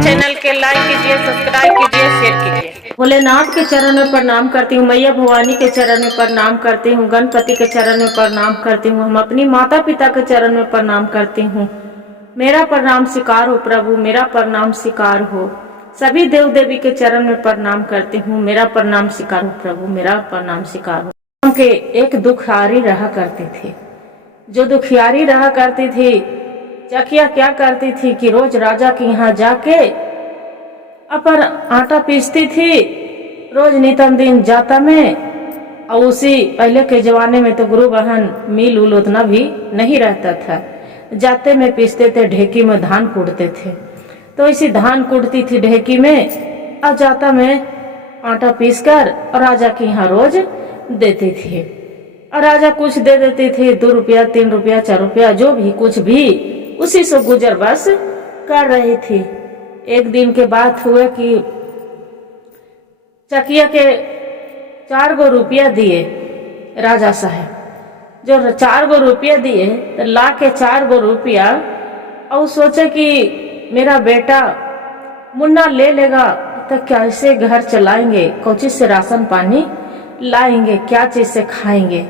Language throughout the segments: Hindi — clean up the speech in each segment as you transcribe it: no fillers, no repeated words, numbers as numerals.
चैनल के लाइक कीजिए, सब्सक्राइब कीजिए, शेयर कीजिए। भोलेनाथ के चरण में प्रणाम करती हूँ, मैया भवानी के चरण में प्रणाम करती हूँ, गणपति के चरण में प्रणाम करती हूँ, हम अपनी माता पिता के चरण में प्रणाम करती हूँ। मेरा प्रणाम स्वीकार हो प्रभु, मेरा प्रणाम स्वीकार हो। सभी देव देवी के चरण में प्रणाम करती हूँ, मेरा प्रणाम स्वीकार हो प्रभु, मेरा प्रणाम स्वीकार हो। उनके एक दुखियारी रहा करती थी। जो दुखियारी रहा करती थी, चकिया क्या करती थी कि रोज राजा के यहाँ जाके अपन आटा पीसती थी, रोज नितम दिन जाता में। और उसी पहले के जमाने में तो गुरु बहन मिल उल उतना भी नहीं रहता था, जाते में पीसते थे, ढेकी में धान कूटते थे। तो इसी धान कूटती थी ढेकी में और जाता में आटा पीस कर और राजा के यहाँ रोज देती थी। और राजा कुछ दे देती थी, 2 रुपया 3 रुपया 4 रुपया जो भी कुछ भी, उसी से गुजर बस कर रही थी। एक दिन के बात हुए कि चकिया के 4 गो रुपया दिए राजा साहब। जो 4 गो रुपया दिए तो ला के 4 गो रुपया और सोचे कि मेरा बेटा मुन्ना ले लेगा तो कैसे घर चलाएंगे, कौची से राशन पानी लाएंगे, क्या चीज से खाएंगे।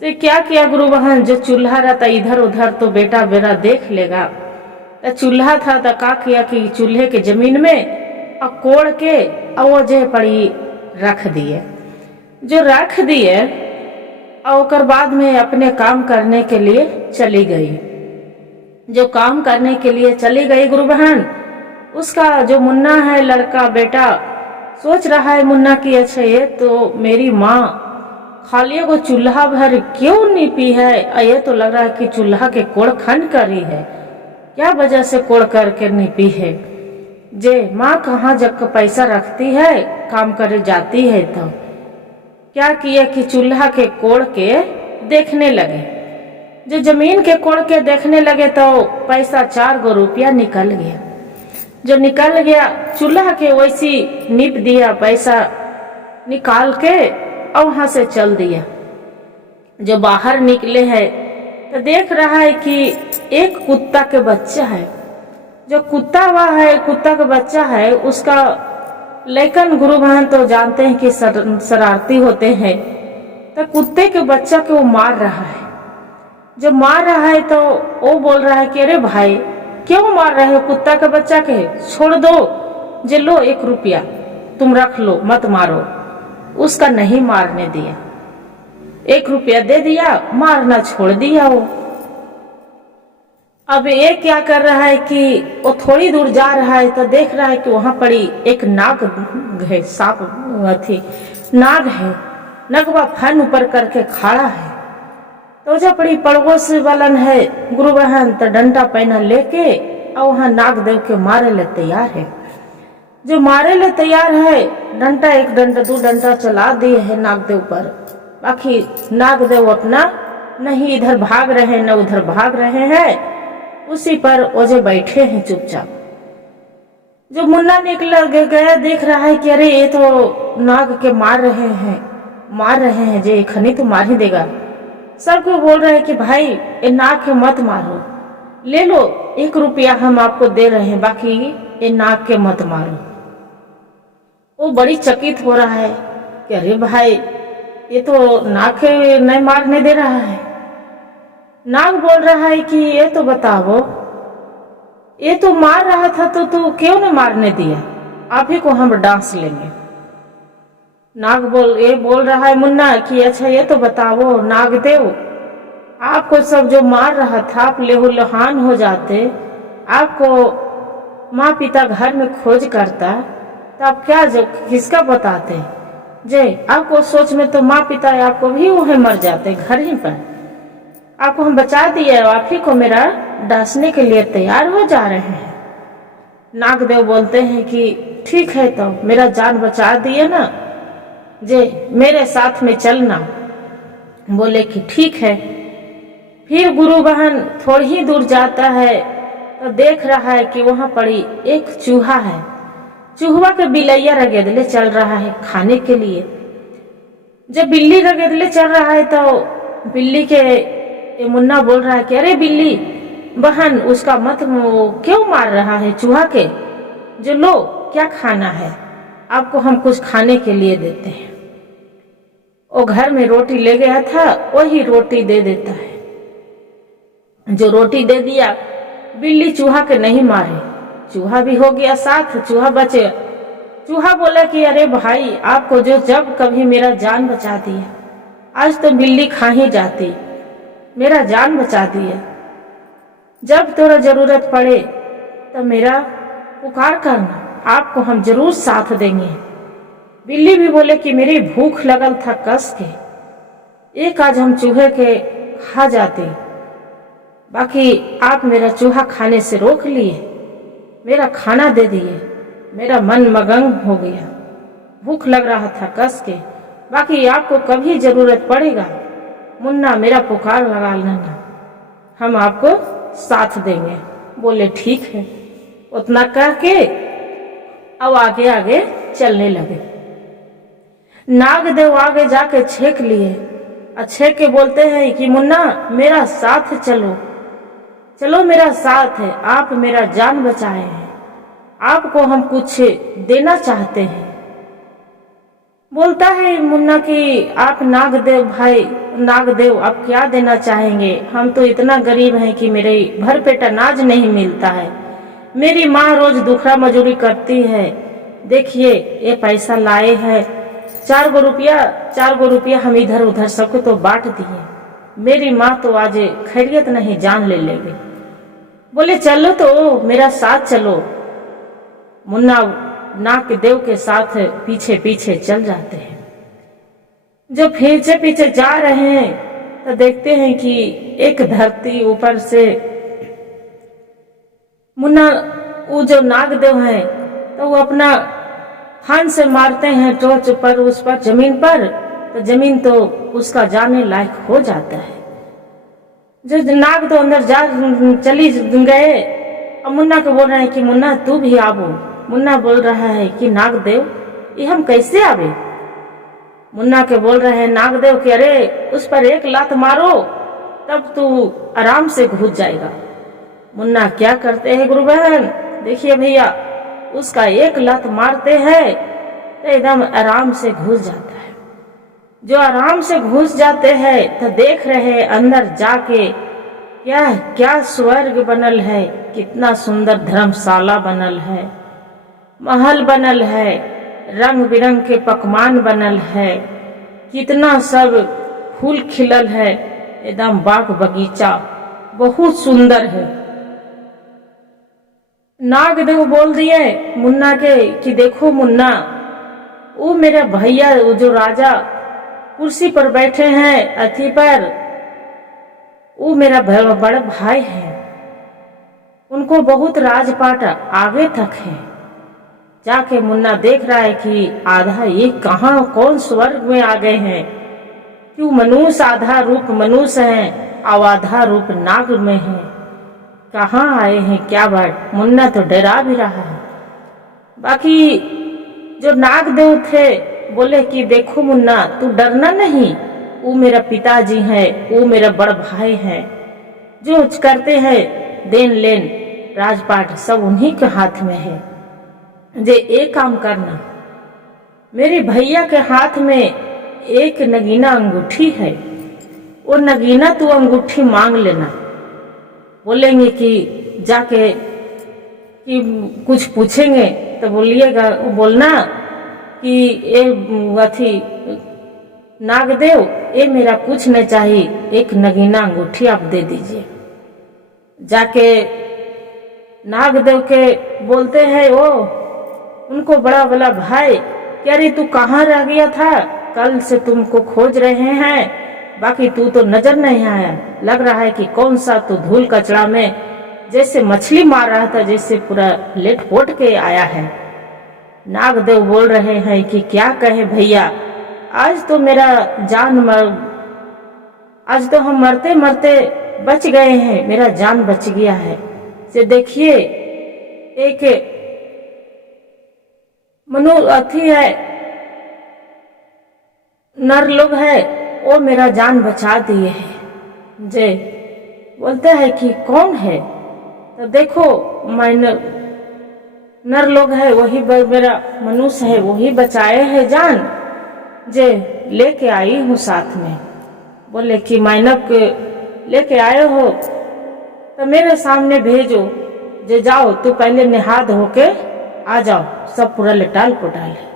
से क्या किया गुरु बहन, जो चूल्हा रहता इधर उधर तो बेटा मेरा देख लेगा। तो चूल्हा था तो क्या किया कि चूल्हे के जमीन में और कोड़ के और वो जे पड़ी रख दिए। जो रख दिए और बाद में अपने काम करने के लिए चली गई। जो काम करने के लिए चली गई गुरु बहन, उसका जो मुन्ना है लड़का बेटा सोच रहा है मुन्ना की अच्छा ये तो मेरी माँ खाली को चूल्हा भर क्यों नहीं पी है, ये तो लग रहा है कि चूल्हा के कोड़ खंड करी है, क्या वजह से कोड़ करके नहीं पी है। जे माँ कहाँ जब पैसा रखती है काम करे जाती है तो क्या किया कि चूल्हा के कोड़ के देखने लगे। जो जमीन के कोड़ के देखने लगे तो पैसा 4 गो रुपया निकल गया। जो निकल गया चूल्हा के वैसी निप दिया, पैसा निकाल के और वहां से चल दिया। जो बाहर निकले है तो देख रहा है कि एक कुत्ता के बच्चा है। जो कुत्ता हुआ है, कुत्ता का बच्चा है, उसका लेकिन गुरु बहन तो जानते हैं कि शरारती होते हैं। तो कुत्ते के बच्चा को वो मार रहा है। जब मार रहा है तो वो बोल रहा है कि अरे भाई क्यों मार रहे हो कुत्ता के बच्चा के, छोड़ दो, जे लो 1 रुपया तुम रख लो, मत मारो। उसका नहीं मारने दिया, 1 रुपया दे दिया, मारना छोड़ दिया वो। अब ये क्या कर रहा है कि वो थोड़ी दूर जा रहा है तो देख रहा है कि वहां पड़ी एक नाग है, सांप थी, नाग है, नगवा फन ऊपर करके खड़ा है। तो जब बड़ी पड़ोस वालन है गुरु बहन तो डंडा पैना लेके और वहां नाग देव के मारे ले तैयार है। जो मारे ले तैयार है, डंडा 1 डंडा 2 डंडा चला दिए है नाग देव पर। बाकी नाग देव अपना नहीं इधर भाग रहे न उधर भाग रहे हैं, उसी पर ओझे बैठे हैं चुपचाप। जो मुन्ना निकल गया देख रहा है कि अरे ये तो नाग के मार रहे हैं, जे खनी तो मार ही देगा। सबको बोल रहे हैं कि भाई ये नाग के मत मारो, ले लो 1 रुपया हम आपको दे रहे हैं, बाकी ये नाग के मत मारो। वो बड़ी चकित हो रहा है कि अरे भाई ये तो नाग के नहीं मारने दे रहा है। नाग बोल रहा है कि ये तो बताओ, ये तो मार रहा था तो तू क्यों नहीं मारने दिया, आप ही को हम डांस लेंगे। नाग बोल रहा है मुन्ना कि अच्छा ये तो बताओ नागदेव, आपको सब जो मार रहा था आप लेहुलहान हो जाते, आपको माँ पिता घर में खोज करता तो आप क्या जो किसका बताते, जे आपको सोच में तो माँ पिता आपको भी वही मर जाते घर ही पर। आपको हम बचा दिए, आप ही को मेरा डांसने के लिए तैयार हो जा रहे हैं। नागदेव बोलते हैं कि ठीक है तो मेरा जान बचा दिए ना, जे मेरे साथ में चलना। बोले कि ठीक है। फिर गुरु बहन थोड़ी ही दूर जाता है तो देख रहा है कि वहां पड़ी एक चूहा है। चूहा के बिलैया रगेदले चल रहा है खाने के लिए। जब बिल्ली रगेदले चल रहा है तो बिल्ली के मुन्ना बोल रहा है कि अरे बिल्ली बहन उसका मत क्यों मार रहा है चूहा के, जो लो क्या खाना है, आपको हम कुछ खाने के लिए देते हैं। वो घर में रोटी ले गया था, वही रोटी दे देता है। जो रोटी दे दिया, बिल्ली चूहा के नहीं मारे, चूहा भी हो गया साथ, चूहा बचे। चूहा बोला कि अरे भाई, आपको जो जब कभी मेरा जान बचा दिया, आज तो बिल्ली खा ही जाती, मेरा जान बचा दिया। जब तोरा जरूरत पड़े तो मेरा पुकार करना, आपको हम जरूर साथ देंगे। बिल्ली भी बोले कि मेरी भूख लगल था कस के, एक आज हम चूहे के खा जाते, बाकी आप मेरा चूहा खाने से रोक लिए, मेरा खाना दे दिए, मेरा मन मगन हो गया, भूख लग रहा था कस के, बाकी आपको कभी जरूरत पड़ेगा मुन्ना मेरा पुकार लगा लेना, हम आपको साथ देंगे। बोले ठीक है। उतना कह के अब आगे आगे चलने लगे। नागदेव आगे जाके छेक लिए, छेक के बोलते हैं कि मुन्ना मेरा साथ चलो, चलो मेरा साथ है, आप मेरा जान बचाए हैं, आपको हम कुछ देना चाहते हैं। बोलता है मुन्ना कि आप नागदेव भाई, नागदेव आप क्या देना चाहेंगे, हम तो इतना गरीब हैं कि मेरे भर पेट अनाज नहीं मिलता है, मेरी माँ रोज दुखरा मजूरी करती है, देखिए ये पैसा लाए हैं, 4 गो रुपया हम इधर उधर सबको तो बांट दिए, मेरी माँ तो आज खैरियत नहीं जान ले लेगी। बोले चलो तो मेरा साथ चलो। मुन्ना नागदेव के साथ पीछे पीछे चल जाते हैं। जो पीछे पीछे जा रहे हैं तो देखते हैं कि एक धरती ऊपर से मुन्ना, वो जो नागदेव हैं तो वो अपना फान से मारते हैं टॉर्च पर, उस पर जमीन पर, तो जमीन तो उसका जाने लायक हो जाता है। जो नाग तो अंदर जा चली गए और मुन्ना को बोल रहे हैं कि मुन्ना तू भी आवो। मुन्ना बोल रहा है कि नागदेव ये हम कैसे आवे। मुन्ना के बोल रहे हैं नागदेव कि अरे उस पर एक लात मारो तब तू आराम से घुस जाएगा। मुन्ना क्या करते हैं गुरु बहन, देखिए भैया, उसका एक लात मारते हैं तो एकदम आराम से घुस जाता है। जो आराम से घुस जाते हैं तो देख रहे अंदर जाके क्या क्या स्वर्ग बनल है, कितना सुंदर धर्मशाला बनल है, महल बनल है, रंग बिरंग के पकवान बनल है, कितना सब फूल खिलल है, एकदम बाग बगीचा बहुत सुंदर है। नागदेव बोल दिए मुन्ना के कि देखो मुन्ना, वो मेरा भैया, वो जो राजा कुर्सी पर बैठे हैं अथी पर, वो मेरा बड़ा भाई है, उनको बहुत राजपाट आगे तक है। जाके मुन्ना देख रहा है कि आधा ये कहाँ कौन स्वर्ग में आ गए हैं, क्यों मनुष्य आधा रूप मनुष्य है और आधा रूप नाग में है, कहाँ आए हैं क्या बात। मुन्ना तो डरा भी रहा है। बाकी जो नागदेव थे बोले कि देखो मुन्ना तू डरना नहीं, वो मेरा पिताजी है, वो मेरा बड़ भाई है, जो करते हैं देन लेन राजपाट सब उन्हीं के हाथ में है। जे एक काम करना, मेरे भैया के हाथ में एक नगीना अंगूठी है, वो नगीना तू अंगूठी मांग लेना। बोलेंगे कि जाके कि कुछ पूछेंगे तो बोलिएगा, बोलना कि ये अथी नागदेव ये मेरा कुछ नहीं चाहिए, एक नगीना अंगूठी आप दे दीजिए। जाके नागदेव के बोलते हैं वो उनको बड़ा बड़ा भाई, क्या रे तू कहाँ रह गया था, कल से तुमको खोज रहे हैं, बाकी तू तो नजर नहीं आया, लग रहा है कि कौन सा तू धूल कचरा में जैसे मछली मार रहा था, जैसे पूरा लेट पोट के आया है। नागदेव बोल रहे हैं कि क्या कहे भैया, आज तो मेरा आज तो हम मरते मरते बच गए हैं, मेरा जान बच गया है। से देखिए एक मनु अथी है, नर लोग है, वो मेरा जान बचा दिए है। जे बोलता है कि कौन है? तो देखो मैंने नर लोग है वही मेरा मनुष्य है, वही बचाए है जान, जे लेके आई हूँ साथ में। बोले कि माइनव के लेके आए हो तो मेरे सामने भेजो, जे जाओ तो पहले नहा धो के आ जाओ, सब पूरा लटाल पोटाल है।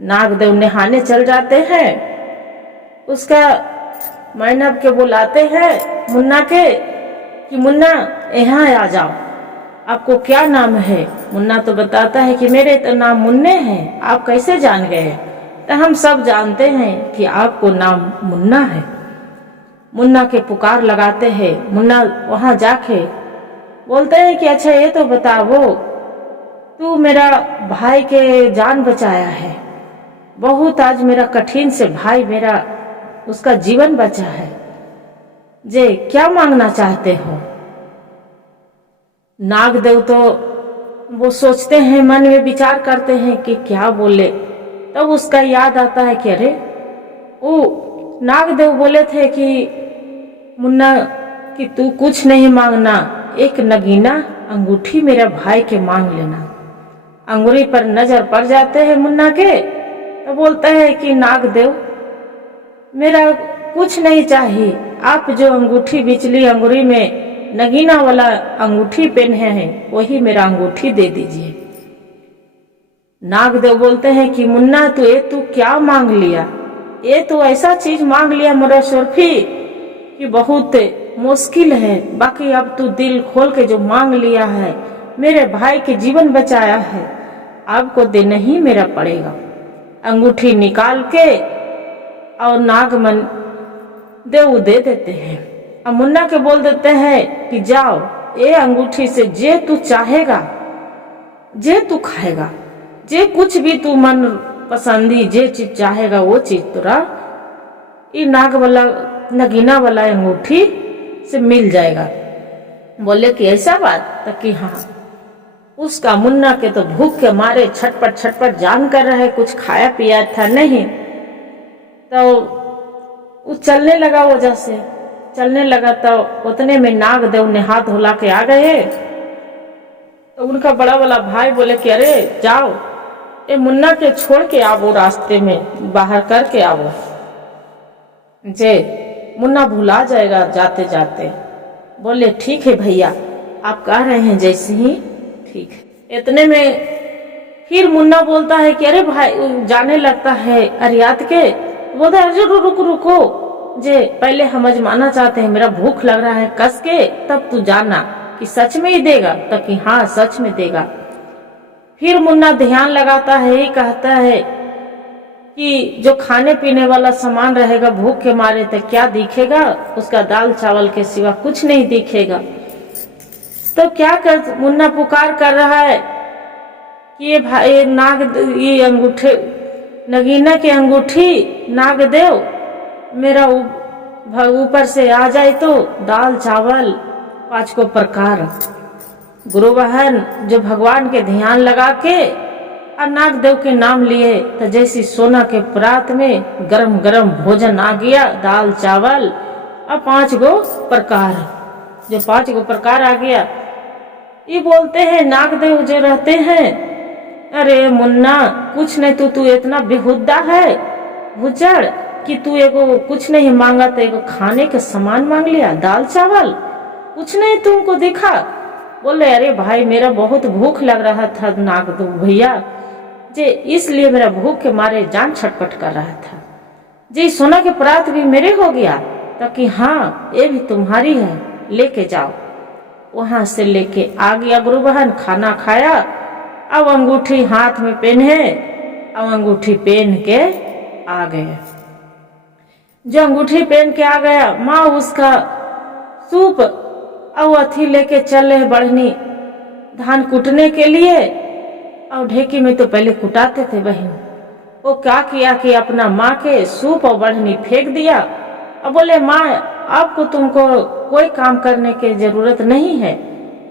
नागदेव नहाने चल जाते हैं, उसका माइनव के बुलाते हैं मुन्ना के कि मुन्ना यहाँ आ जाओ, आपको क्या नाम है? मुन्ना तो बताता है कि मेरे तो नाम मुन्ने हैं। आप कैसे जान गए? तो हम सब जानते हैं कि आपको नाम मुन्ना है। मुन्ना के पुकार लगाते हैं। मुन्ना वहां जाके बोलते हैं कि अच्छा ये तो बताओ, तू मेरा भाई के जान बचाया है, बहुत आज मेरा कठिन से भाई मेरा उसका जीवन बचा है, जे क्या मांगना चाहते हो? नागदेव तो वो सोचते हैं, मन में विचार करते हैं कि क्या बोले। तब उसका याद आता है कि अरे वो नागदेव बोले थे कि मुन्ना कि तू कुछ नहीं मांगना, एक नगीना अंगूठी मेरा भाई के मांग लेना। अंगूरी पर नजर पड़ जाते हैं मुन्ना के, तो बोलता है कि नागदेव मेरा कुछ नहीं चाहिए, आप जो अंगूठी बिचली अंगूरी में नगीना वाला अंगूठी पहने हैं वही मेरा अंगूठी दे दीजिए। नागदेव बोलते हैं कि मुन्ना तू क्या मांग लिया? ये तो ऐसा चीज मांग लिया मोरा सुरफी कि बहुत मुश्किल है, बाकी अब तू दिल खोल के जो मांग लिया है, मेरे भाई के जीवन बचाया है, आपको देना ही मेरा पड़ेगा। अंगूठी निकाल के और नागमन देव दे देते हैं। अब मुन्ना के बोल देते हैं कि जाओ, ये अंगूठी से जे तू चाहेगा, जे तू खाएगा, जे कुछ भी तू मन पसंदी जे चीज चाहेगा वो चीज तुरा ये नाग वाला नगीना वाला अंगूठी से मिल जाएगा। बोले कि ऐसा बात? तो कि हाँ। उसका मुन्ना के तो भूख के मारे छटपट छटपट जान कर रहे, कुछ खाया पिया था नहीं, तो वो चलने लगा। वजह से चलने लगा तो उतने में नागदेव ने हाथ धोला के आ गए। तो उनका बड़ा वाला भाई बोले कि अरे जाओ, ये मुन्ना के छोड़ के आवो, रास्ते में बाहर करके आवो, जे मुन्ना भुला जाएगा जाते जाते। बोले ठीक है भैया, आप कह रहे हैं जैसे ही ठीक है। इतने में फिर मुन्ना बोलता है कि अरे भाई, जाने लगता है अरियात के। बोलता है रुको रुको, जे पहले हम अजमाना चाहते हैं, मेरा भूख लग रहा है कस के, तब तू जाना कि सच में ही देगा। तब कि हाँ सच में देगा। फिर मुन्ना ध्यान लगाता है, ही कहता है कि जो खाने पीने वाला सामान रहेगा भूख के मारे तो क्या दिखेगा? उसका दाल चावल के सिवा कुछ नहीं दिखेगा। तो क्या कर मुन्ना पुकार कर रहा है कि ये भाई नाग, ये अंगूठे नगीना की अंगूठी नागदेव मेरा ऊपर से आ जाए तो दाल चावल 5 को प्रकार। गुरु बहन जो भगवान के ध्यान लगा के और नागदेव के नाम लिए तो जैसी सोना के परात में गरम गरम भोजन आ गया, दाल चावल और 5 गो प्रकार। जो 5 गो प्रकार आ गया, ये बोलते हैं नागदेव जो रहते हैं, अरे मुन्ना कुछ नहीं, तू इतना बेहुदा है भुजड़ कि तू एगो कुछ नहीं मांगा तो एगो खाने के सामान मांग लिया, दाल चावल कुछ नहीं तुमको दिखा। बोले अरे भाई मेरा बहुत भूख लग रहा था नागदेव भैया जे, इसलिए मेरा भूख के मारे जान छटपट कर रहा था जी। सोना के परात भी मेरे हो गया, ताकि हाँ ये भी तुम्हारी है, लेके जाओ। वहां से लेके आ गया गुरु बहन, खाना खाया। अब अंगूठी हाथ में पहने, अब अंगूठी पहन के आ गए। जो अंगूठी पहन के आ गया, माँ उसका सूप और अथी लेके चल रहे बढ़नी धान कूटने के लिए। और ढेकी में तो पहले कुटाते थे बहन। वो क्या किया कि अपना माँ के सूप और बढ़नी फेंक दिया और बोले माँ आपको तुमको कोई काम करने की जरूरत नहीं है,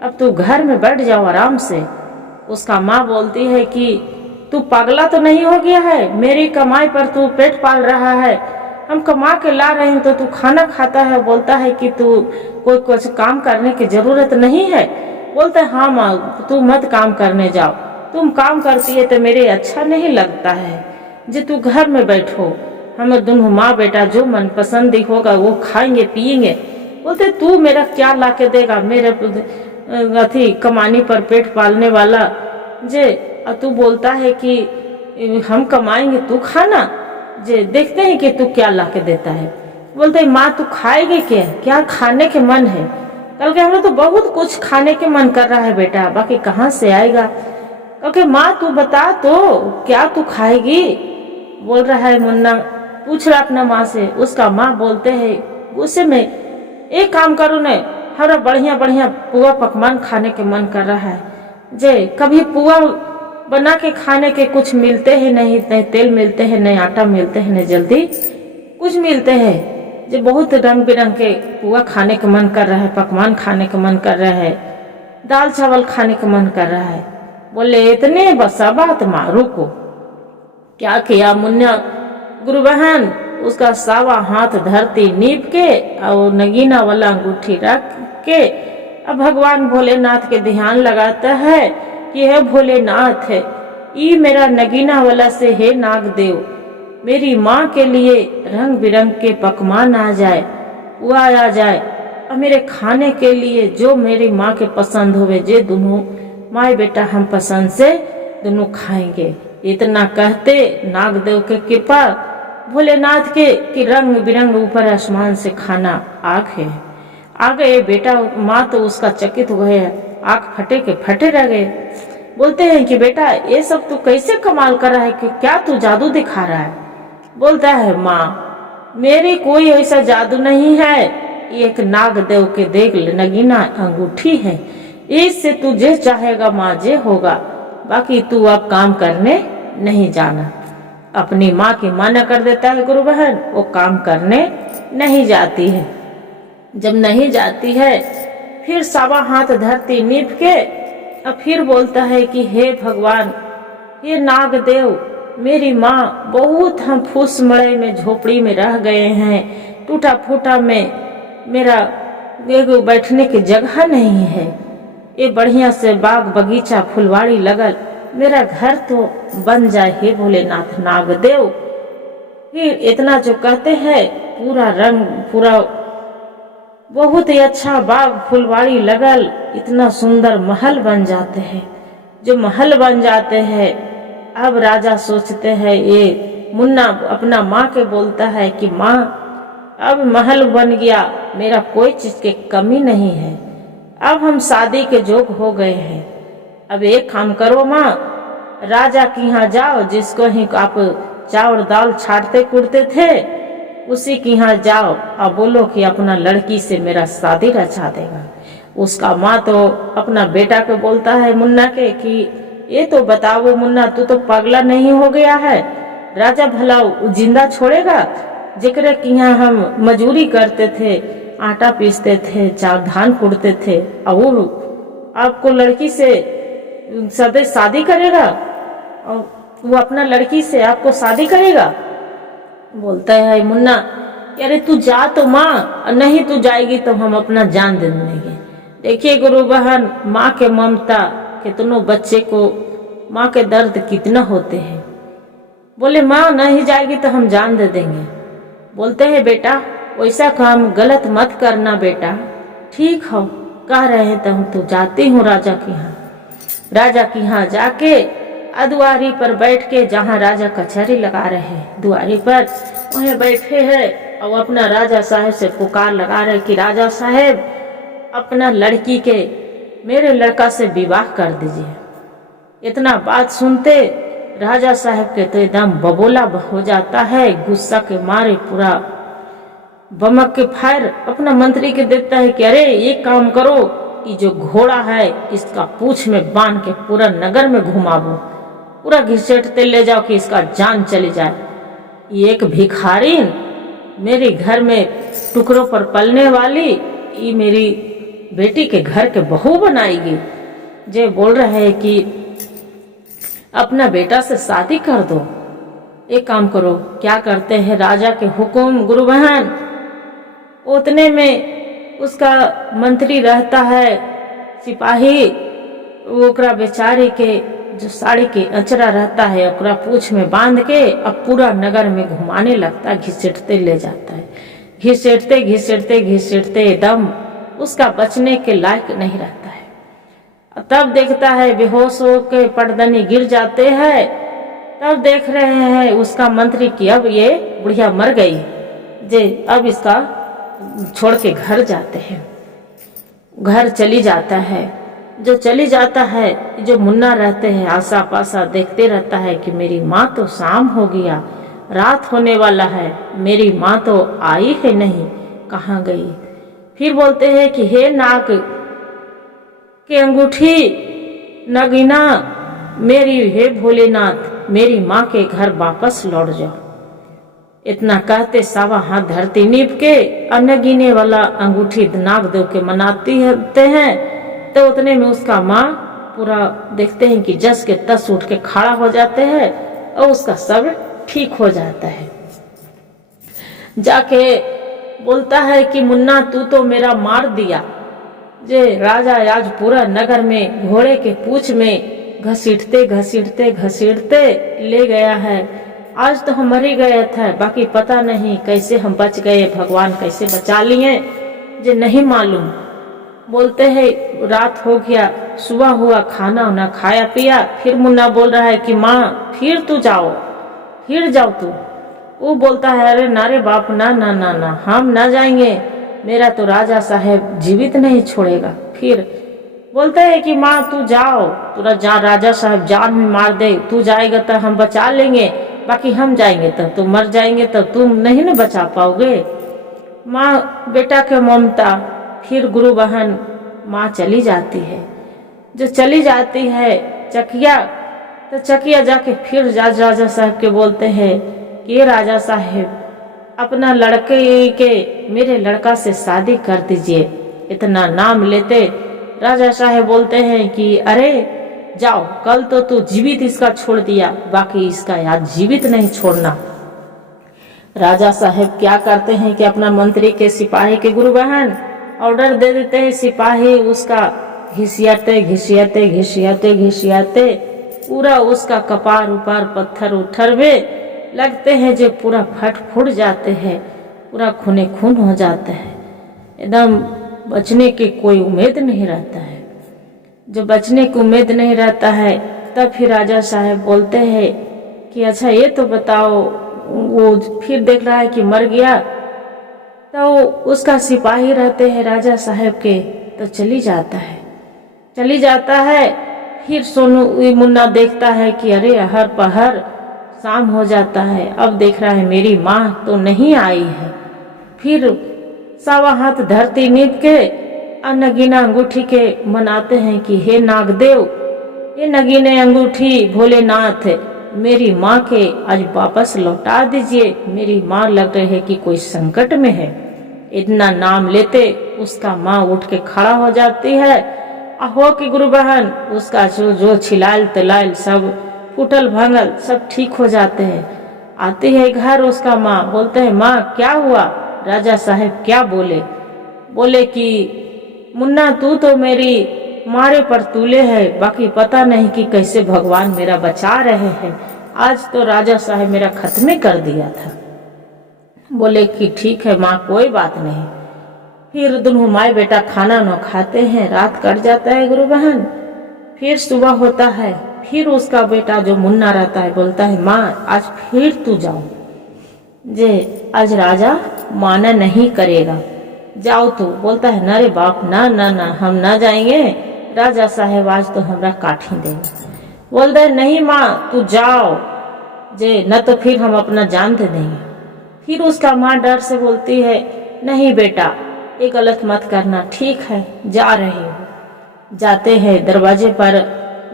अब तू घर में बैठ जाओ आराम से। उसका माँ बोलती है कि तू पागला तो नहीं हो गया है? मेरी कमाई पर तू पेट पाल रहा है, हम कमा के ला रहे हैं तो तू खाना खाता है, बोलता है कि तू कोई कुछ काम करने की जरूरत नहीं है। बोलते है हाँ माँ तू मत काम करने जाओ, तुम काम करती है तो मेरे अच्छा नहीं लगता है, जे तू घर में बैठो, हम दोनों माँ बेटा जो मनपसंद होगा वो खाएंगे पिएंगे। बोलते तू मेरा क्या ला के देगा, मेरे अथी कमानी पर पेट पालने वाला जे, तू बोलता है कि हम कमाएंगे तू खाना, जे देखते हैं कि तू क्या ला के देता है। बोलते माँ तू खाएगी क्या, क्या खाने के मन है? कल के हमें तो बहुत कुछ खाने के मन कर रहा है बेटा, बाकी कहाँ से आएगा। कल माँ तू बता तो क्या तू खाएगी? बोल रहा है मुन्ना, पूछ रहा अपना माँ से। उसका माँ बोलते है गुस्से में, एक काम करो न, हमारा बढ़िया बढ़िया पुआ पकवान खाने के मन कर रहा है, जे कभी पुआ बना के खाने के कुछ मिलते हैं नहीं, नहीं तेल मिलते हैं, नहीं आटा मिलते हैं, नहीं जल्दी कुछ मिलते हैं, जो बहुत रंग बिरंग के पुआ खाने का मन कर रहा है, पकवान खाने का मन कर रहा है, दाल चावल खाने का मन कर रहा है। बोले इतने बसा बात मारू को। क्या किया मुन्ना गुरु बहन, उसका सावा हाथ धरती नीप के और नगीना वाला अंगूठी रख के अब भगवान भोलेनाथ के ध्यान लगाता है कि है भोलेनाथ है, ई मेरा नगीना वाला से है नागदेव, मेरी माँ के लिए रंग बिरंग के पकवान आ जाए, हुआ आ जाए, और मेरे खाने के लिए जो मेरी माँ के पसंद होवे, जे दोनों माँ बेटा हम पसंद से दोनों खाएंगे। इतना कहते नागदेव के कृपा भोलेनाथ के कि रंग बिरंग ऊपर आसमान से खाना आ गए। बेटा माँ तो उसका चकित हो गए, आँख फटे के फटे रह गए। बोलते हैं कि बेटा ये सब तू कैसे कमाल कर रहा है, कि क्या तू जादू दिखा रहा है? बोलता है माँ मेरी कोई ऐसा जादू नहीं है, एक नागदेव के देख नगीना अंगूठी है, इससे तू जे चाहेगा माँ जे होगा, बाकी तू अब काम करने नहीं जाना। अपनी माँ की माना कर देता है गुरु बहन, वो काम करने नहीं जाती है। जब नहीं जाती है फिर सावा हाथ धरती नीप के अब फिर बोलता है कि हे भगवान, हे नागदेव, मेरी माँ बहुत हम फूस मड़े में झोपड़ी में रह गए हैं, टूटा फूटा में मेरा एगो बैठने की जगह नहीं है, ये बढ़िया से बाग बगीचा फुलवाड़ी लगल, मेरा घर तो बन जाए हे भोलेनाथ नागदेव। फिर इतना जो कहते हैं पूरा रंग पूरा बहुत ही अच्छा बाग फुलवाड़ी लगल, इतना सुंदर महल बन जाते हैं। जो महल बन जाते हैं अब राजा सोचते हैं, ये मुन्ना अपना माँ के बोलता है कि माँ अब महल बन गया, मेरा कोई चीज की कमी नहीं है, अब हम शादी के जोग हो गए हैं। अब एक काम करो माँ, राजा के यहाँ जाओ, जिसको ही आप चावल दाल छाटते कूटते थे उसी के यहाँ जाओ और बोलो कि अपना लड़की से मेरा शादी रचा देगा। उसका माँ तो अपना बेटा को बोलता है मुन्ना के कि ये तो बताओ मुन्ना, तू तो पगला नहीं हो गया है, राजा भला जिंदा छोड़ेगा, जिक्र कि यहाँ हम मजूरी करते थे, आटा पीसते थे, चावल धान कूटते थे, और आपको लड़की से सदे शादी करेगा, और वो अपना लड़की से आपको शादी करेगा? बोलता है मुन्ना, अरे तू जा तो माँ, नहीं तू जाएगी तो हम अपना जान दे देंगे। देखिए गुरु बहन, माँ के ममता कितनों बच्चे को माँ के दर्द कितना होते हैं। बोले माँ नहीं जाएगी तो हम जान दे देंगे। बोलते हैं बेटा वैसा काम गलत मत करना बेटा, ठीक हो कह रहे हैं तो हम तो जाती हूँ राजा के यहाँ। राजा के यहाँ जाके दुआरी पर बैठ के, जहाँ राजा कचहरी लगा रहे हैं दुआरी पर, वहीं बैठे हैं और अपना राजा साहब से पुकार लगा रहे कि राजा साहब अपना लड़की के मेरे लड़का से विवाह कर दीजिए। इतना बात सुनते राजा साहब के तो एकदम बबोला हो जाता है, गुस्सा के मारे पूरा बमक के फायर अपना मंत्री के देता है कि अरे ये काम करो, ये जो घोड़ा है इसका पूंछ में बांध के पूरा नगर में घुमावो, पूरा घिसटते ले जाओ कि इसका जान चली जाए। ये एक भिखारी मेरे घर में टुकड़ों पर पलने वाली, ये मेरी बेटी के घर के बहू बनाएगी। जे बोल रहे हैं कि अपना बेटा से शादी कर दो। एक काम करो। क्या करते हैं, राजा के हुक्म गुरु बहन। उतने में उसका मंत्री रहता है, सिपाही, ओकरा बेचारी के जो साड़ी के अचरा रहता है ओकरा पूछ में बांध के अब पूरा नगर में घुमाने लगता है, घिसेटते ले जाता है, घिसेटते घिसेटते घिसेटते एकदम उसका बचने के लायक नहीं रहता है। तब देखता है बेहोश होकर पटदनी गिर जाते हैं। तब देख रहे हैं उसका मंत्री कि अब ये बुढ़िया मर गई, जे अब इसका छोड़ के घर जाते हैं। घर चली जाता है। जो चली जाता है, जो मुन्ना रहते हैं आसा पासा देखते रहता है कि मेरी माँ तो शाम हो गया, रात होने वाला है, मेरी माँ तो आई है नहीं, कहाँ गई। फिर बोलते हैं कि हे नाग के अंगूठी नगीना, मेरी हे भोलेनाथ, मेरी माँ के घर वापस लौट जाओ। इतना कहते सावा हाथ धरती नीप के नगीने वाला अंगूठी नागदेव के मनाती हैं। तो उतने में उसका माँ पूरा देखते हैं कि जस के तस उठ के खड़ा हो जाते हैं और उसका सब ठीक हो जाता है। जाके बोलता है कि मुन्ना तू तो मेरा मार दिया। जे राजा आज पूरा नगर में घोड़े के पूंछ में घसीटते घसीटते घसीटते ले गया है। आज तो हम मर ही गए थे, बाकी पता नहीं कैसे हम बच गए, भगवान कैसे बचा लिए जे नहीं मालूम। बोलते हैं रात हो गया, सुबह हुआ, खाना वाना खाया पिया। फिर मुन्ना बोल रहा है कि माँ फिर तू जाओ, फिर जाओ तू। वो बोलता है अरे ना रे बाप, ना ना ना ना, हम ना जाएंगे, मेरा तो राजा साहेब जीवित नहीं छोड़ेगा। फिर बोलते हैं कि माँ तू जाओ, तुरा राजा साहब जान में मार दे, तू जाएगा तो हम बचा लेंगे, बाकी हम जाएंगे तो तुम मर जाएंगे तो तुम नहीं न बचा पाओगे। माँ बेटा के ममता। फिर गुरु बहन माँ चली जाती है। जो चली जाती है चकिया, तो चकिया जाके फिर राजा साहब के बोलते हैं कि राजा साहब अपना लड़के के मेरे लड़का से शादी कर दीजिए। इतना नाम लेते राजा साहब बोलते हैं कि अरे जाओ, कल तो तू जीवित इसका छोड़ दिया, बाकी इसका आज जीवित नहीं छोड़ना। राजा साहब क्या करते हैं कि अपना मंत्री के सिपाही के गुरु बहन ऑर्डर दे देते हैं। सिपाही उसका घिसियाते घिसियाते घिसियाते घिसियाते पूरा उसका कपार उपार पत्थर उठर में लगते हैं, जो पूरा फट फुट जाते हैं, पूरा खूने खून हो जाता है, एकदम बचने की कोई उम्मीद नहीं रहता है। जो बचने की उम्मीद नहीं रहता है तब फिर राजा साहब बोलते हैं कि अच्छा ये तो बताओ, वो फिर देख रहा है कि मर गया। तो उसका सिपाही रहते हैं राजा साहब के, तो चली जाता है। फिर सोनू मुन्ना देखता है कि अरे हर पहर शाम हो जाता है, अब देख रहा है मेरी माँ तो नहीं आई है। फिर सावा हाथ धरती नीप के नगीना अंगूठी के मनाते हैं कि हे नागदेव, ये नगीने अंगूठी भोलेनाथ, मेरी माँ के आज वापस लौटा दीजिए, मेरी माँ लग रही है कि कोई संकट में है। इतना नाम लेते उसका माँ उठ के खड़ा हो जाती है। अहो की गुरु बहन उसका जो छिलाल तलाल सब फूटल भंगल सब ठीक हो जाते हैं। आती है घर उसका माँ, बोलते हैं माँ क्या हुआ। राजा साहब क्या बोले कि मुन्ना तू तो मेरी मारे पर तूले है, बाकी पता नहीं कि कैसे भगवान मेरा बचा रहे हैं, आज तो राजा साहब मेरा खत्म कर दिया था। बोले कि ठीक है माँ, कोई बात नहीं। फिर दोनों माँ बेटा खाना न खाते हैं, रात कट जाता है गुरु बहन। फिर सुबह होता है, फिर उसका बेटा जो मुन्ना रहता है बोलता है माँ आज फिर तू जाओ, जे आज राजा माना नहीं करेगा, जाओ तू। बोलता है ना रे बाप, ना ना ना, हम ना जाएंगे, राजा साहेब आज तो हमरा काठी देंगे। बोलते है नहीं माँ तू जाओ, जे न तो फिर हम अपना जान दे देंगे। फिर उसका माँ डर से बोलती है नहीं बेटा ये गलत मत करना, ठीक है जा रहे हो। जाते हैं दरवाजे पर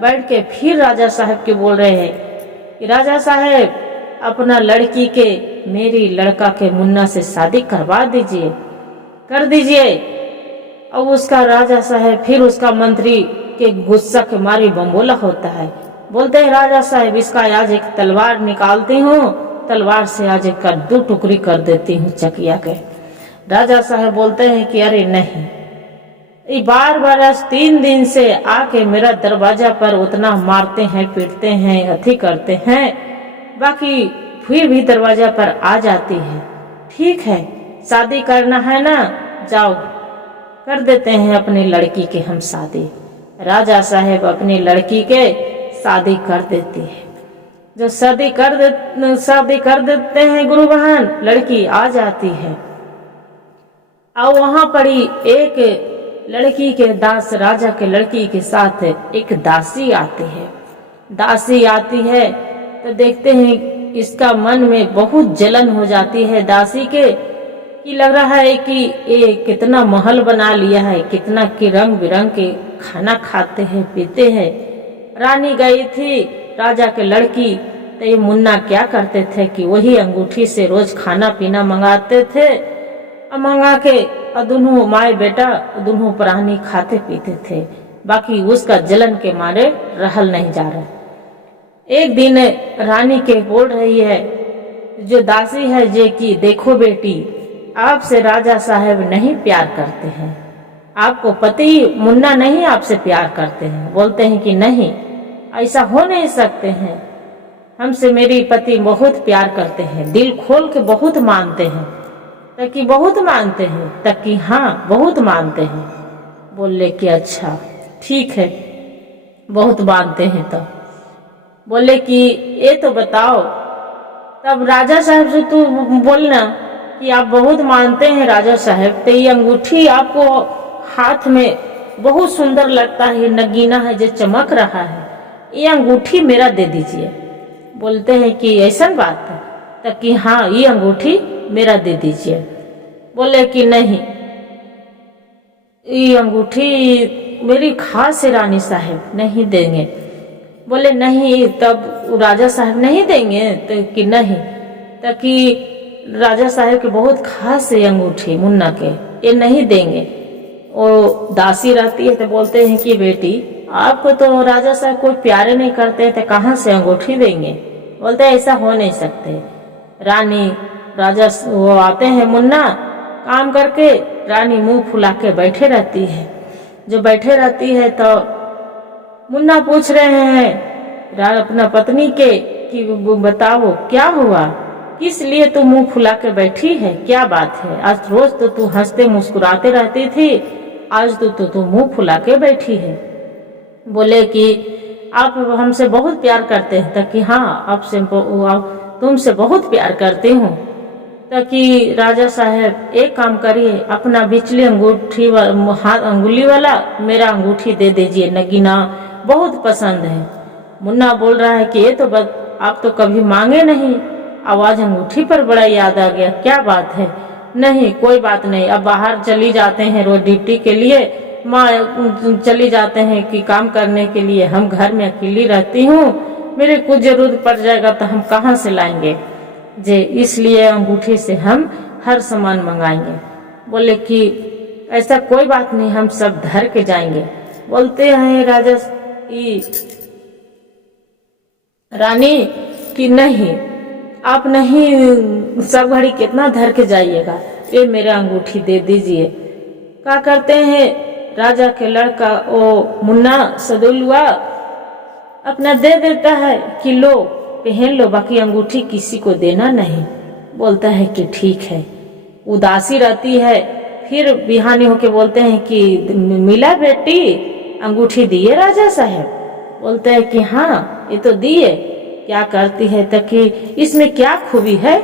बैठ के फिर राजा साहब के बोल रहे हैं कि राजा साहब अपना लड़की के मेरी लड़का के मुन्ना से शादी करवा दीजिए, कर दीजिए। अब उसका राजा साहब फिर उसका मंत्री के गुस्सा के मारे बम्बोला होता है। बोलते हैं राजा साहब इसका आज एक तलवार निकालती हूँ तलवार से आज एक कर 2 टुकड़ी कर देती हूँ चकिया के। राजा साहब बोलते हैं कि अरे नहीं, ये बार बार आज 3 दिन से आके मेरा दरवाजा पर उतना मारते हैं, पीटते हैं, अथी करते हैं, बाकी फिर भी दरवाजा पर आ जाती है। ठीक है, शादी करना है ना, जाओ कर देते हैं अपनी लड़की के हम शादी। राजा साहब अपनी लड़की के शादी कर देती है। जो शादी कर देते हैं गुरु बहन, लड़की आ जाती है। और वहां पर ही एक लड़की के दास, राजा के लड़की के साथ एक दासी आती है। दासी आती है तो देखते हैं इसका मन में बहुत जलन हो जाती है दासी के, कि लग रहा है कि ये कितना महल बना लिया है, कितना कि रंग बिरंग के खाना खाते हैं, पीते हैं। रानी गई थी राजा के लड़की, तो ये मुन्ना क्या करते थे कि वही अंगूठी से रोज खाना पीना मंगाते थे, और मंगा के दोनों माए बेटा दोनों प्राणी खाते पीते थे। बाकी उसका जलन के मारे रहल नहीं जा रहा। एक दिन रानी के बोल रही है जो दासी है जे कि देखो बेटी, आपसे राजा साहब नहीं प्यार करते हैं, आपको पति मुन्ना नहीं आपसे प्यार करते हैं। बोलते हैं कि नहीं, ऐसा हो नहीं सकते हैं, हमसे मेरी पति बहुत प्यार करते हैं, दिल खोल के बहुत मानते हैं। तक कि बहुत मानते हैं, तक कि हाँ बहुत मानते हैं। बोले कि अच्छा ठीक है, बहुत मानते हैं। तो बोले कि ये तो बताओ, तब राजा साहब से तू बोलना कि आप बहुत मानते हैं राजा साहब, तो ये अंगूठी आपको हाथ में बहुत सुंदर लगता है, नगीना है जो चमक रहा है, ये अंगूठी मेरा दे दीजिए। बोलते हैं कि ऐसा बात है, तब कि हाँ ये अंगूठी मेरा दे दीजिए। बोले कि नहीं, ये अंगूठी मेरी खास है रानी साहब, नहीं देंगे। बोले नहीं, तब राजा साहब नहीं देंगे? तो कि नहीं, तब कि राजा साहब के बहुत खास है अंगूठी मुन्ना के, ये नहीं देंगे। और दासी रहती है तो बोलते हैं कि बेटी आपको तो राजा साहब कोई प्यारे नहीं करते, तो कहाँ से अंगूठी देंगे? बोलते ऐसा हो नहीं सकते। रानी राजा वो आते हैं, मुन्ना काम करके, रानी मुंह फुला के बैठे रहती है। जो बैठे रहती है तो मुन्ना पूछ रहे हैं अपना पत्नी के कि बताओ क्या हुआ, किस लिए तू मुंह फुला के बैठी है, क्या बात है? आज रोज तो तू हंसते मुस्कुराते रहती थी, आज तो मुंह फुला के बैठी है। बोले कि आप हमसे बहुत प्यार करते हैं? तक कि हाँ आपसे तुमसे बहुत प्यार करती हूँ। ताकि राजा साहब एक काम करिए, अपना बिचली अंगूठी हाथ अंगुली वाला मेरा अंगूठी दे दीजिए, नगीना बहुत पसंद है। मुन्ना बोल रहा है कि ये तो आप तो कभी मांगे नहीं, आवाज अंगूठी पर बड़ा याद आ गया, क्या बात है? नहीं कोई बात नहीं, अब बाहर चली जाते हैं रोज ड्यूटी के लिए, माँ चली जाते हैं कि काम करने के लिए, हम घर में अकेली रहती हूँ, मेरे कुछ जरूरत पड़ जाएगा तो हम कहाँ से लाएंगे जे, इसलिए अंगूठी से हम हर सामान मंगाएंगे। बोले कि ऐसा कोई बात नहीं, हम सब धर के जाएंगे। बोलते हैं राजा रानी कि नहीं, आप नहीं, सब घड़ी कितना धर के जाइएगा, ये मेरा अंगूठी दे दीजिए। क्या करते हैं राजा के लड़का वो मुन्ना सदुलुआ अपना दे देता है कि लो पहन लो, बाकी अंगूठी किसी को देना नहीं। बोलता है कि ठीक है। उदासी रहती है, फिर बिहानी होके बोलते हैं कि मिला बेटी, अंगूठी दिए राजा साहब? बोलते हैं कि हाँ ये तो दिए। क्या करती है तो कि इसमें क्या खूबी है?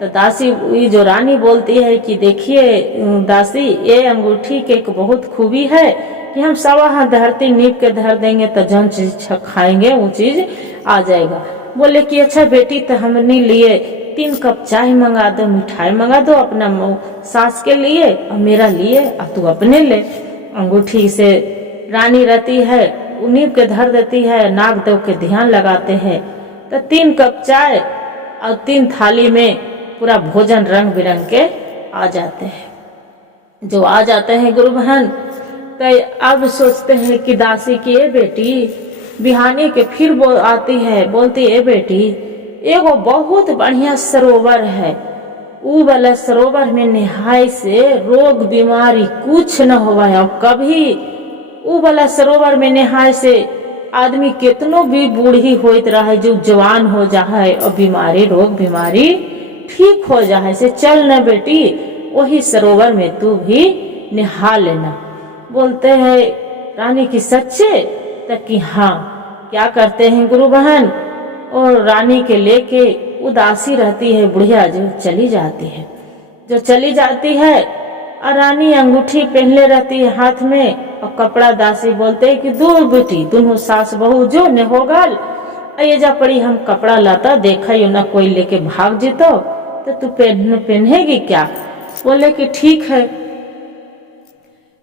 तो दासी जो रानी बोलती है कि देखिए दासी, ये अंगूठी के एक बहुत खूबी है कि हम सवा हाथ धरती नीप के धर देंगे तो जौन चीज खाएंगे वो चीज आ जाएगा। बोले कि अच्छा बेटी, तो हमने लिए 3 कप चाय मंगा दो, मिठाई मंगा दो अपना सास के लिए और मेरा लिए, और तू अपने ले। अंगूठी से रानी रहती है, नीप के धर देती है, नाग देव के ध्यान लगाते हैं, तो 3 कप चाय और 3 थाली में पूरा भोजन रंग बिरंग के आ जाते हैं। जो आ जाते हैं गुरु बहन, तो अब सोचते हैं कि दासी की ये बेटी बिहानी के फिर आती है, बोलती है बेटी एगो बहुत बढ़िया सरोवर है, ऊ वाला सरोवर में नहाए से रोग बीमारी कुछ न होवा है। और कभी ऊ वाला सरोवर में नहाए से आदमी कितनो भी बूढ़ी होइत रहे जो जवान हो जाए और बीमारी रोग बीमारी ठीक हो जाए से। चल न बेटी, वही सरोवर में तू भी नहा लेना। बोलते हैं रानी की सच्चे? तक कि हाँ। क्या करते हैं गुरु बहन, और रानी के लेके उदासी रहती है बुढ़िया, जो चली जाती है और रानी अंगूठी पहनले रहती है हाथ में और कपड़ा दासी बोलते है कि दूर बेटी, दोनों सास बहू जो ने हो गल ये जा पड़ी, हम कपड़ा लाता देखा ना कोई लेके भाग जीतो तो तू पहनेगी क्या? बोले कि ठीक है।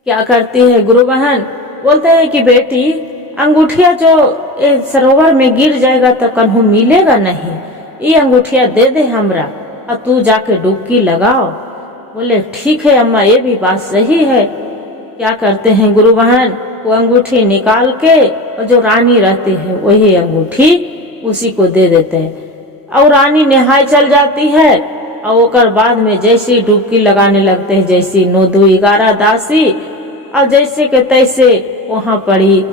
क्या करती है गुरु बहन, बोलते है कि बेटी अंगूठिया जो सरोवर में गिर जाएगा तो कन्हू मिलेगा नहीं, ये अंगूठिया दे दे हमरा और तू जाके डुबकी लगाओ। बोले ठीक है अम्मा, ये भी बात सही है। क्या करते हैं गुरु बहन, वो अंगूठी निकाल के और जो रानी रहती है वही अंगूठी उसी को दे देते हैं और रानी नहाए चल जाती है। और ओकर बाद में जैसी डुबकी लगाने लगते हैं, जैसी 9 2 11 दासी, और जैसे के तैसे वहां पड़ी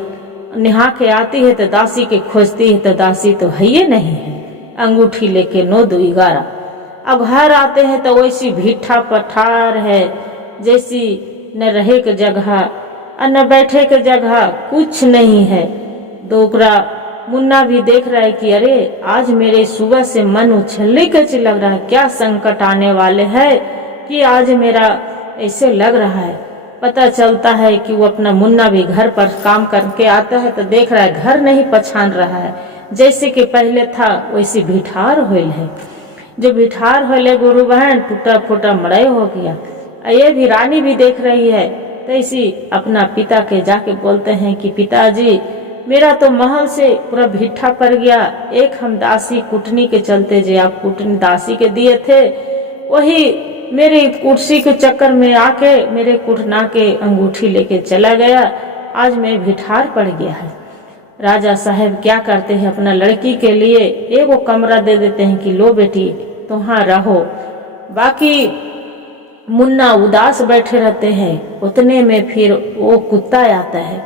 नहा के आती है तो दासी के खोजती है तो दासी तो है ही नहीं है, अंगूठी लेके 9 2 11। अब घर आते हैं तो वैसी भीठा पठार है, जैसी न रहे के जगह और न बैठे के जगह कुछ नहीं है। दोकरा मुन्ना भी देख रहा है कि अरे आज मेरे सुबह से मन उछलने कच लग रहा है, क्या संकट आने वाले है कि आज मेरा ऐसे लग रहा है। पता चलता है कि वो अपना मुन्ना भी घर पर काम करके आता है तो देख रहा है घर नहीं पहचान रहा है, जैसे कि पहले था वैसी भिठार होल है। जो भिठार होले गुरु बहन टूटा फूटा मड़ई हो गया। ये भी रानी भी देख रही है, तैसी अपना पिता के जाके बोलते हैं कि पिताजी मेरा तो महल से पूरा भिट्ठा पड़ गया, एक हम दासी कुटनी के चलते जो आप कुटनी दासी के दिए थे वही मेरी कुर्सी के चक्कर में आके मेरे कुटना के अंगूठी लेके चला गया, आज मैं भिठार पड़ गया है। राजा साहब क्या करते हैं, अपना लड़की के लिए एगो कमरा दे देते हैं कि लो बेटी तुहां रहो। बाकी मुन्ना उदास बैठे रहते हैं। उतने में फिर वो कुत्ता आता है।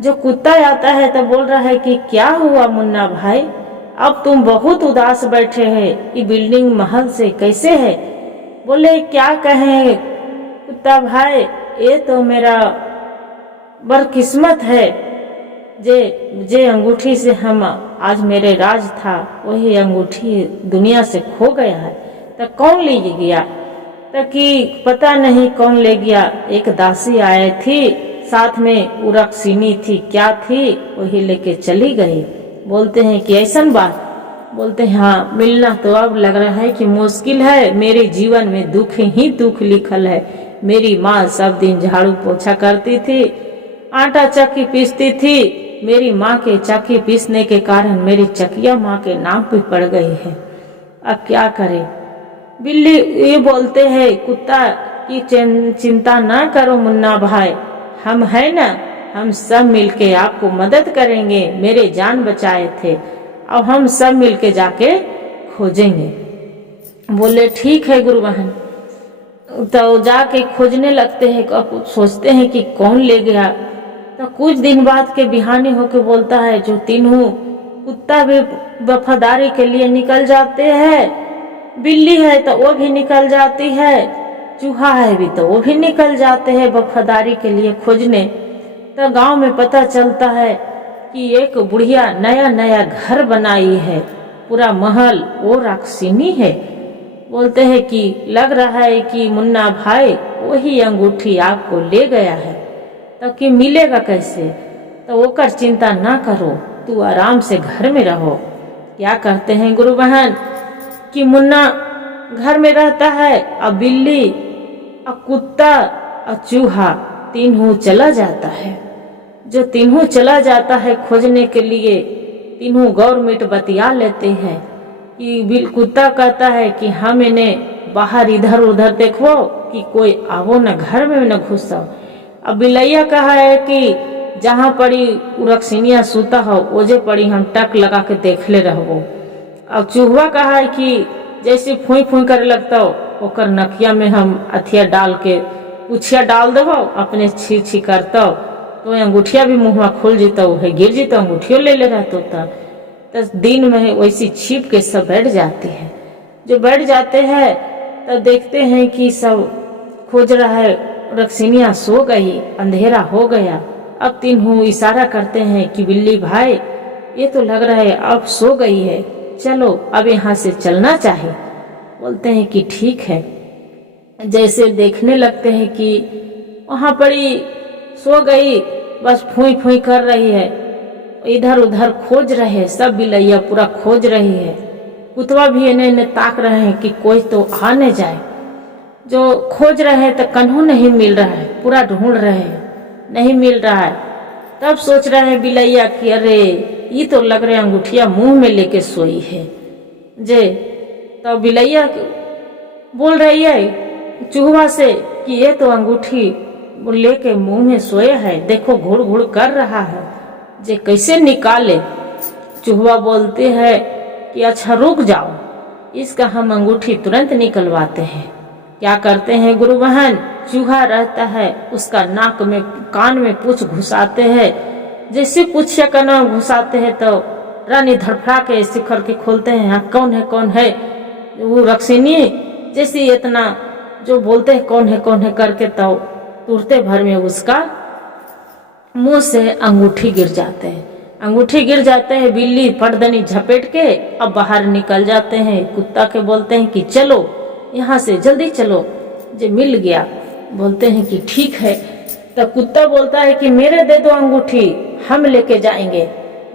जो कुत्ता आता है तो बोल रहा है कि क्या हुआ मुन्ना भाई, अब तुम बहुत उदास बैठे हैं, ये बिल्डिंग महल से कैसे है? बोले क्या कहें कुत्ता भाई, ये तो मेरा बदकिस्मत है, जे अंगूठी से हम आज मेरे राज था वही अंगूठी दुनिया से खो गया है। तो कौन ले गया? तो कि पता नहीं कौन ले गया। एक दासी आई थी, साथ में उरक्सिनी थी, क्या थी वही लेके चली गई। बोलते हैं कि ऐसा बात? बोलते हैं हाँ, मिलना तो अब लग रहा है कि मुश्किल है, मेरे जीवन में दुख ही दुख लिखल है। मेरी माँ सब दिन झाड़ू पोछा करती थी, आटा चक्की पीसती थी, मेरी माँ के चक्की पीसने के कारण मेरी चकिया माँ के नाम पे पड़ गई है। अब क्या करे? बिल्ली ये बोलते हैं कुत्ता की चिंता ना करो मुन्ना भाई, हम है ना, हम सब मिलके आपको मदद करेंगे, मेरे जान बचाए थे और हम सब मिलके जाके खोजेंगे। बोले ठीक है गुरु बहन। तो जाके खोजने लगते हैं, सोचते हैं कि कौन ले गया। तो कुछ दिन बाद के बिहानी होके बोलता है जो तीनों कुत्ता भी वफादारी के लिए निकल जाते हैं, बिल्ली है तो वो भी निकल जाती है, चूहा है भी तो वो भी निकल जाते हैं वफादारी के लिए खोजने। तो गांव में पता चलता है कि एक बुढ़िया नया नया घर बनाई है, पूरा महल वो राक्षिनी है। बोलते हैं कि लग रहा है कि मुन्ना भाई वही अंगूठी आपको ले गया है, तो कि मिलेगा कैसे? तो वो कर चिंता ना करो, तू आराम से घर में रहो। क्या करते हैं गुरु बहन कि मुन्ना घर में रहता है और बिल्ली और कुत्ता और चूहा तीनों चला जाता है। जो तीनों चला जाता है खोजने के लिए, तीनों गवर्नमेंट बतिया लेते हैं कि कुत्ता कहता है कि हम इन्हें बाहर इधर उधर देखो कि कोई आवो न घर में न घुसो। अब बिलैया कहा है कि जहाँ पड़ी उरक्सिनिया सूता हो ओजे पड़ी हम टक लगा के देख ले रहो। अब चूहवा कहा है कि जैसे फूई फूई करे लगता हो, ओकर नकिया में हम अथिया डाल के पुछिया डाल देवो, अपने छी छी करता तो अंगूठिया भी मुँहवा खुल जीता है, गिर जीता अंगूठियों ले ले रहता होता। तो दिन में वैसी छिप के सब बैठ जाती है। जो बैठ जाते हैं तब देखते हैं कि सब खोज रहा है, रक्सिनिया सो गई, अंधेरा हो गया। अब तीनों इशारा करते हैं कि बिल्ली भाई ये तो लग रहा है अब सो गई है, चलो अब यहाँ से चलना चाहिए। बोलते हैं कि ठीक है। जैसे देखने लगते हैं कि वहाँ पड़ी सो गई, बस फूई फूई कर रही है, इधर उधर खोज रहे, सब बिलैया पूरा खोज रही है। कुतवा भी इन्हें ताक रहे हैं कि कोई तो आ न जाए। जो खोज रहे हैं तो कन्हू नहीं मिल रहा है, पूरा ढूंढ रहे हैं, नहीं मिल रहा है। तब सोच रहे हैं बिलैया कि अरे ये तो लग रहा है अंगूठिया मुंह में लेके सोई है जे। तो बिलैया बोल रही है चूहा से कि ये तो अंगूठी लेके मुंह में सोया है, देखो घुड़ घुड़ कर रहा है, जे कैसे निकाले। चूहा बोलते हैं कि अच्छा रुक जाओ, इसका हम अंगूठी तुरंत निकलवाते हैं। क्या करते हैं गुरु बहन, चूहा रहता है उसका नाक में कान में पूछ घुसाते हैं। जैसे पूछ या कान घुसाते हैं तो रानी धड़फड़ा के ऐसे करके खोलते हैं, हाँ कौन है कौन है। वो रक्सिनी जैसे इतना जो बोलते हैं कौन है करके तो तुरते भर में उसका मुंह से अंगूठी गिर जाते हैं। अंगूठी गिर जाते हैं, बिल्ली पटदनी झपेट के अब बाहर निकल जाते हैं। कुत्ता के बोलते हैं कि चलो यहाँ से जल्दी चलो, जो मिल गया। बोलते हैं कि ठीक है। तो कुत्ता बोलता है कि मेरे दे दो अंगूठी, हम लेके जाएंगे।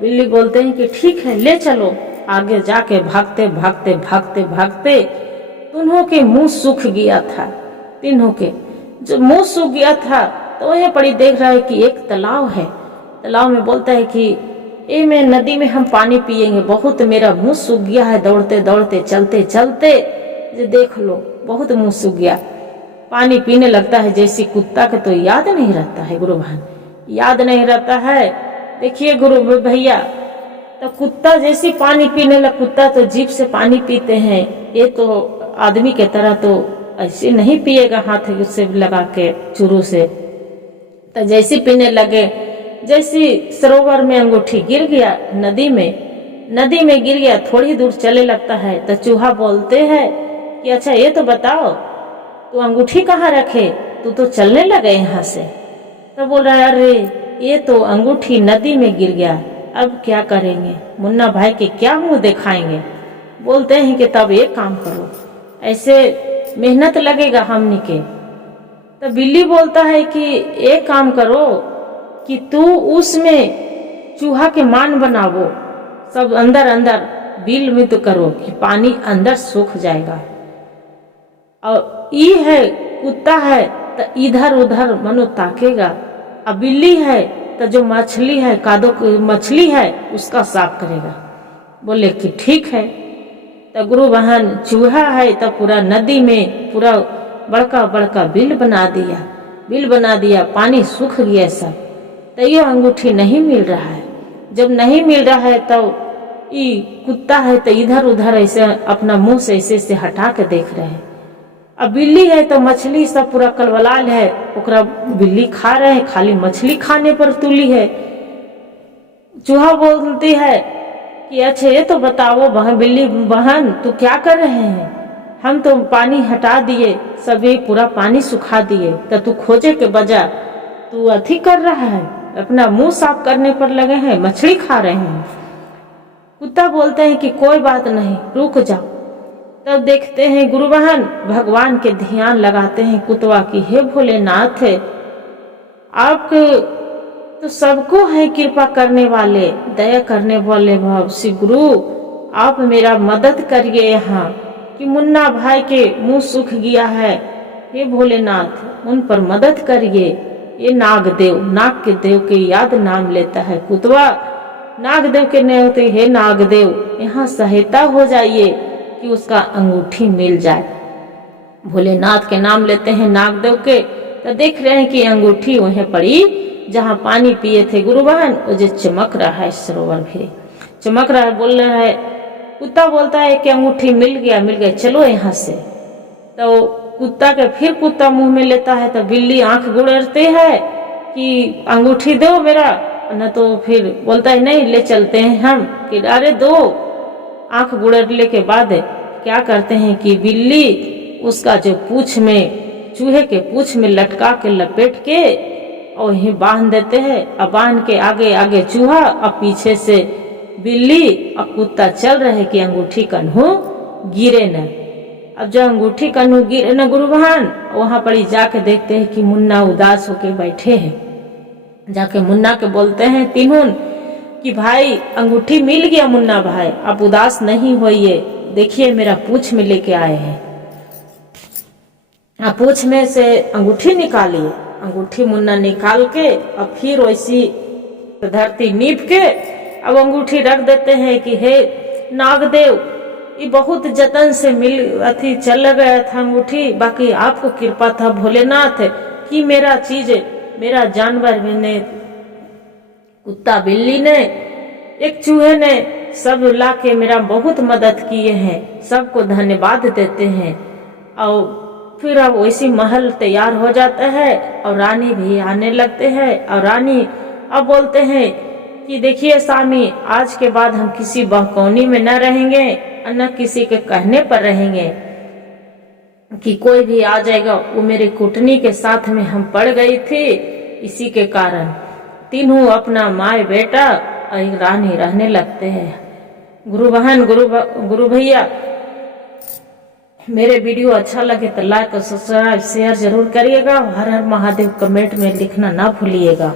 बिल्ली बोलते हैं कि ठीक है ले चलो। आगे जाके भागते भागते भागते भागते तीनों के मुंह सूख गया था। तीनों के जो मुंह सूख गया था तो वहीं पड़ी देख रहा है कि एक तालाब है। तालाब में बोलता है कि ए में नदी में हम पानी पिएंगे, बहुत मेरा मुंह सूख गया है, दौड़ते दौड़ते चलते चलते ये देख लो बहुत मुंह सूख गया। पानी पीने लगता है। जैसे कुत्ता के तो याद नहीं रहता है गुरु बहन, याद नहीं रहता है। देखिए गुरु भैया, तो कुत्ता जैसे पानी पीने लगा, कुत्ता तो जीभ से पानी पीते हैं, ये तो आदमी के तरह तो ऐसे नहीं पिएगा हाथ से लगा के चूरू से। तो जैसे पीने लगे, जैसे सरोवर में अंगूठी गिर गया, नदी में गिर गया, थोड़ी दूर चले लगता है। तो चूहा बोलते हैं कि अच्छा ये तो बताओ तू अंगूठी कहाँ रखे, तू तो चलने लगे यहाँ से। तो बोल रहा है अरे ये तो अंगूठी नदी में गिर गया, अब क्या करेंगे, मुन्ना भाई के क्या मुंह दिखाएंगे। बोलते हैं कि तब एक काम करो, ऐसे मेहनत लगेगा हमनी के। तो बिल्ली बोलता है कि एक काम करो कि तू उसमें चूहा के मान बनावो, सब अंदर अंदर बिल में तो करो कि पानी अंदर सूख जाएगा। और ये है कुत्ता है तो इधर उधर मनो ताकेगा, अब बिल्ली है तो जो मछली है कादो मछली है उसका साफ करेगा। बोले कि ठीक है। तो गुरु बहन चूहा है तो पूरा नदी में पूरा बड़का बड़का बिल बना दिया, पानी सूख गया सब। तो ये अंगूठी नहीं मिल रहा है। जब नहीं मिल रहा है तो ये कुत्ता है तो इधर उधर ऐसे अपना मुंह से ऐसे हटा के देख रहे हैं। अब बिल्ली है तो मछली सब पूरा कलवलाल है, ओकरा बिल्ली खा रहे हैं, खाली मछली खाने पर तुली है। चूहा बोलती है कि अच्छा ये तो बताओ बिल्ली बहन तू क्या कर रहे हैं, हम तो पानी हटा दिए, सब ये पूरा पानी सुखा दिए, तो तू खोजे के बजा तू अथी कर रहा है, अपना मुंह साफ करने पर लगे हैं, मछली खा रहे हैं। कुत्ता बोलते हैं कि कोई बात नहीं रुक जाओ। तब देखते हैं गुरु बहन भगवान के ध्यान लगाते हैं कुतवा की, हे भोलेनाथ आप तो सबको है कृपा करने वाले, दया करने वाले भाव श्री गुरु, आप मेरा मदद करिए यहाँ कि मुन्ना भाई के मुंह सूख गया है, हे भोलेनाथ उन पर मदद करिए। ये नागदेव, नाग के देव के याद नाम लेता है कुतवा, नागदेव के नहीं होते, हे नागदेव यहाँ सहायता हो जाइए कि उसका अंगूठी मिल जाए। भोलेनाथ के नाम लेते हैं नागदेव के। तो देख रहे हैं कि अंगूठी वहीं पड़ी जहाँ पानी पिए थे गुरु बहन, वो जो चमक रहा है, सरोवर भी चमक रहा है। बोल रहा है कुत्ता बोलता है कि अंगूठी मिल गया, चलो यहाँ से। तो कुत्ता के फिर कुत्ता मुंह में लेता है तो बिल्ली आंख गुड़रती है कि अंगूठी दो मेरा, न तो फिर बोलता है नहीं ले चलते हैं हम, कि अरे दो। आंख गुड़रने के बाद क्या करते हैं कि बिल्ली उसका जो पूंछ में, चूहे के पूंछ में लटका के लपेट के और वहीं बांध देते हैं। अब बांध के आगे आगे चूहा और पीछे से बिल्ली और कुत्ता चल रहे कि अंगूठी कन्हू गिरे न। अब जब अंगूठी कन्हू गिरे न गुरु बहन, वहां पर ही जाके देखते हैं कि मुन्ना उदास होके बैठे हैं। जाके मुन्ना के बोलते हैं तीनों कि भाई अंगूठी मिल गया मुन्ना भाई, आप उदास नहीं होइए, देखिए मेरा पूंछ में लेके आए हैं। आप पूंछ में से अंगूठी निकालिए। अंगूठी मुन्ना निकाल के अब फिर वैसी धरती नीप के अब अंगूठी रख देते हैं कि हे नागदेव, ये बहुत जतन से चल गया था अंगूठी, बाकी आपको कृपा था भोलेनाथ कि मेरा चीज, मेरा जानवर ने, कुत्ता बिल्ली ने, एक चूहे ने, सब ला के मेरा बहुत मदद किए हैं, सबको धन्यवाद देते हैं। और फिर अब वैसी महल तैयार हो जाता है और रानी भी आने लगते हैं। और रानी अब बोलते हैं कि देखिए स्वामी, आज के बाद हम किसी बहकौनी में न रहेंगे, न किसी के कहने पर रहेंगे कि कोई भी आ जाएगा। वो मेरे कुटनी के साथ में हम पड़ गई थी, इसी के कारण तीनों अपना माए बेटा और एक रानी रहने लगते हैं। गुरु बहन, गुरु भैया, मेरे वीडियो अच्छा लगे तो लाइक और सब्सक्राइब शेयर जरूर करिएगा। हर हर महादेव कमेंट में लिखना ना भूलिएगा।